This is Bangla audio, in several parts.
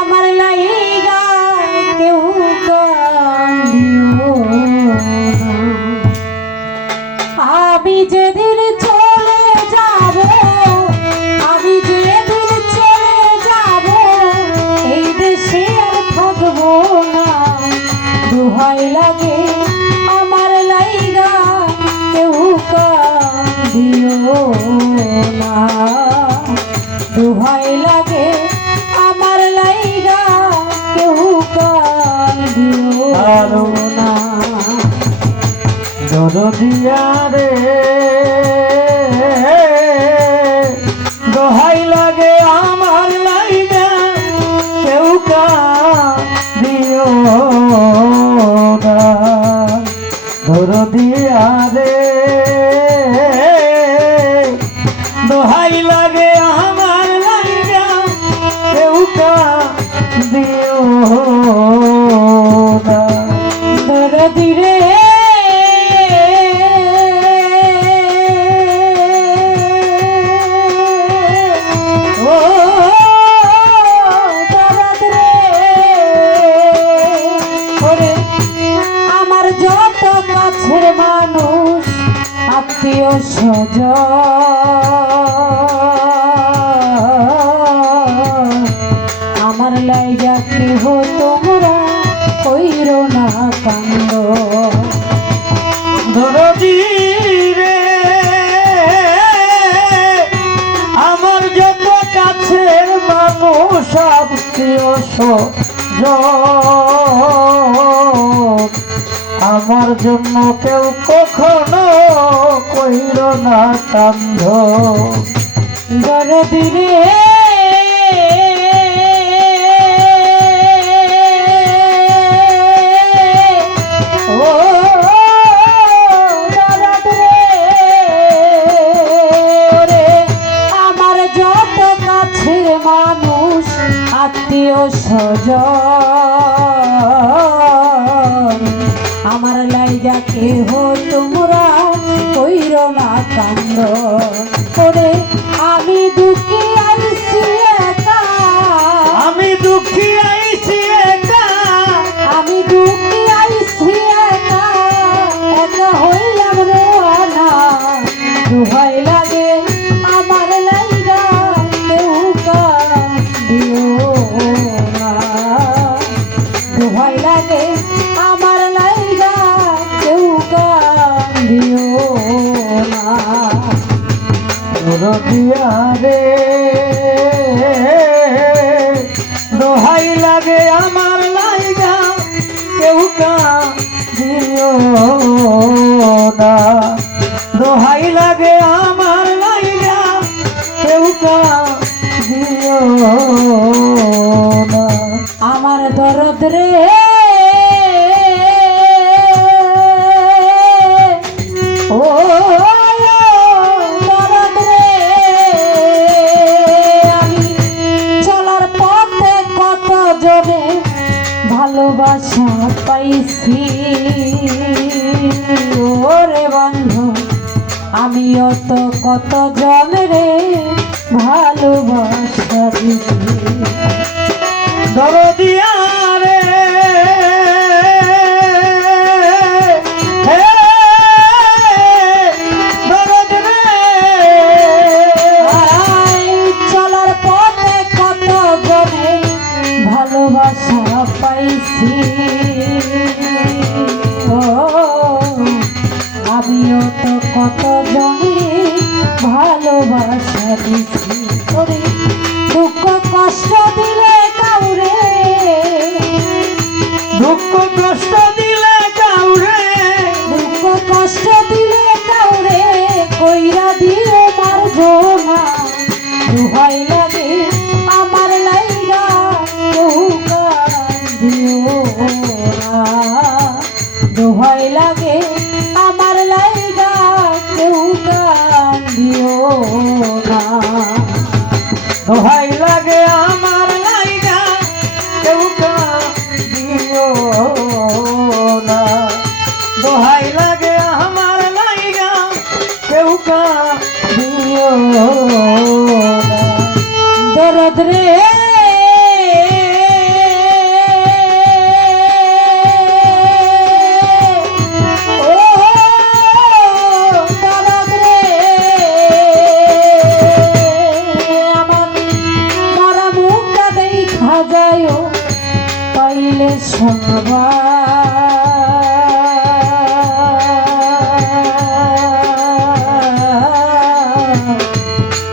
আমার লাইগা কেউ কান্দিও না। আমি যেদিন চলে যাব, আমি যেদিন চলে যাব, এই দেশে আর থাকবো না। দোহাই লাগে আমার লাইগা কেউ কান্দিও না। দোহাই লাগে আমার লাইগা কেউ কান্দিও না। দরদিয়া রে দোহাই লাগে আমার লাইগা কেউ কাঁদিও না। দরদিয়া রে দোহাই লাগে আমার লাইগা কেউ কাঁদিও না। দরদি রে মানুষ আত্মীয় স্বজন আমার লাইগা কেহ তোমরা কইরো না কান্দ। দরদি রে আমার যত কাছের মানুষ আত্মীয় স্বজন আমার জন্য কেউ কখনো কইল না কান্দ। দরদি রে ও দরদ রে আমার যত কাছের মানুষ আত্মীয় স্বজন আমার লাইগা কেহ তোমরা কইরো না কান্দ। ওরে আমি দুঃখী আইছি একা, আমি দুঃখী আইছি একা, আমি দুঃখী আইছি একা, একা হইলাম রে না। দোহাই লাগে আমার লাইগা কেউ কান্দিও না। দোহাই লাগে আমার লাইগা কেউ কান্দিও না। দরদিয়া রে দোহাই লাগে আমার লাইগা কেউ কাঁদিও না। দোহাই লাগে আমার লাইগা কেউ কাঁদিও না। আমার দরদ রে ও দরদ রে আমি চলার পথে কত জনে ভালোবাসা পাইছি। ওরে বন্ধু আমিও তো কত জনের ভালোবাসা দিছি। দরদিয়া রে দরদ রে চলার পথে কত জনে ভালোবাসা পাইছি। ও আমিও তো কত জনে ভালোবাসা দিছি। দুঃখ কষ্ট দিলে কাউরে, দুঃখ কষ্ট দিলে কাউরে, দুঃখ কষ্ট দিলে কাউরে কইরা দিও মারজনা। দোহাই লাগে আমার লাইগা কেউ কান্দিও না। দোহাই লাগে আমার লাইগা কেউ কান্দিও না। দোহাই লাগে আমার লাইগা কেউ কাঁদিও না। দোহাই লাগে আমার লাইগা কেউ কাঁদিও না। দরদ রে দেখা যায় পাইলে সংবাদ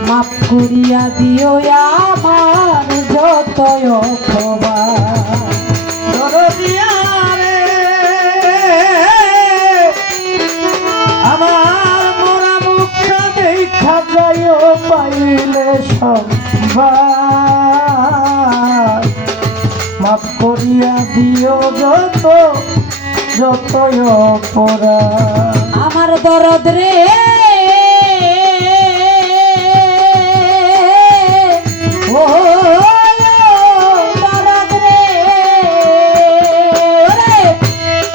মাফ করিয়া দিও আমার যতই অপবাদ দরদিয়া রে আমার মোরা মুখটা দেখা যাইও পাইলে সংবাদ মাফ করিয়া দিও যতই অপরাধ আমার দরদ রে ও দরদ রে ওরে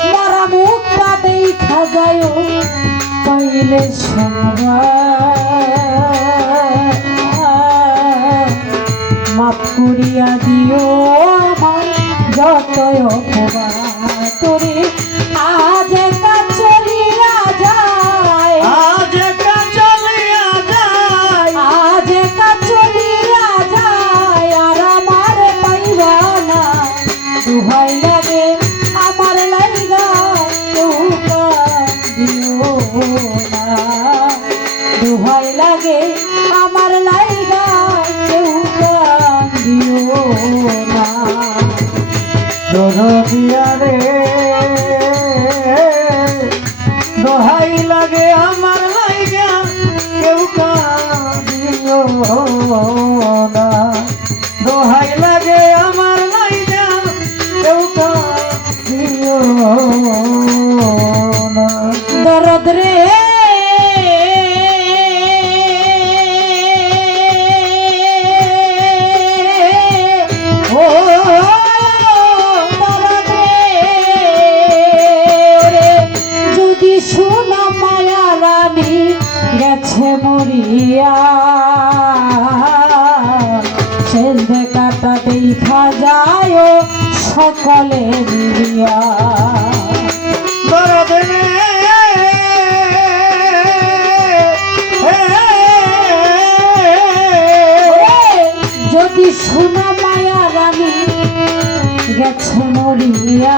মরা মুখটা দেখা যায় পাইলে সংবাদ মাফ করিয়া দিও আমার যতই অপবাদ তোরে আজ একা চলিয়া যায় আজ একা চলিয়া যায় আজ একা চলিয়া যায় আর আমার পাইবা না দুহাই লাগে আমার লাইগা কেউ কাঁদিও না দুহাই লাগে আমার লাইগা কেউ কাঁদিও না দরদিয়া রে দোহাই লাগে আমার লাইগা কেউ কাঁদিও না দোহাই লাগে আমার লাইগা কেউ কাঁদিও না দরদ রে ও দরদ রে যদি শোনা মায়া রানী গেছে মরিয়া শেষ দেখাটা দেখা যায় সকলে মিলিয়া দরদ রে যদি শোনা মায়া রানী গেছে মরিয়া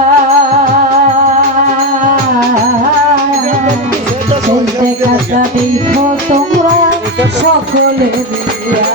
দেখাটা দেখো তোমরা সকলে মিলিয়া